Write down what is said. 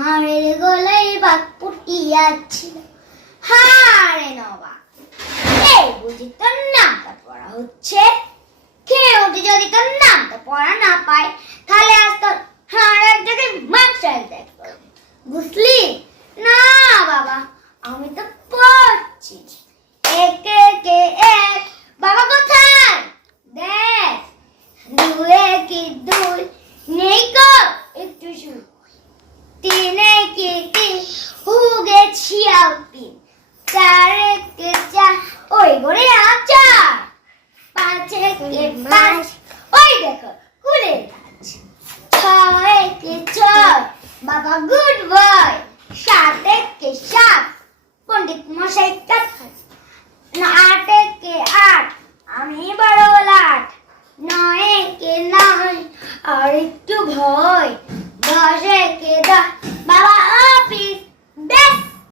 ষাঁড়ের গলায় বাঘ ফুটিয়াছিল। হারে নবা, এই বুঝি তোর নামটা পড়া হচ্ছে। খেয়ে উঠে যদি তোর নামটা পড়া না পায়, তাহলে আজ তোর হাড় এক জায়গায় মাংসাল দেখবো, বুঝলি? না বাবা, আমি তো পড়ছি। একে একে এক, বাবা কোথায়? দেখ, দুই একে দুই, নেই গো একটু শুরু। তিন একে তিন, হু গেছি তিন। চার একে চার, ওই ঘরে আচার। পাঁচ একে পাঁচ, ওই দেখো কুলের গাছ। ছয় একে ছয়, বাবা গুড বয়। সাত একে সাত, পণ্ডিত মশাই কথা। আট একে আট, আমি বড় লাট। নয় একে নয়, আর একটু ভয়। দশ একে দশ, বাবা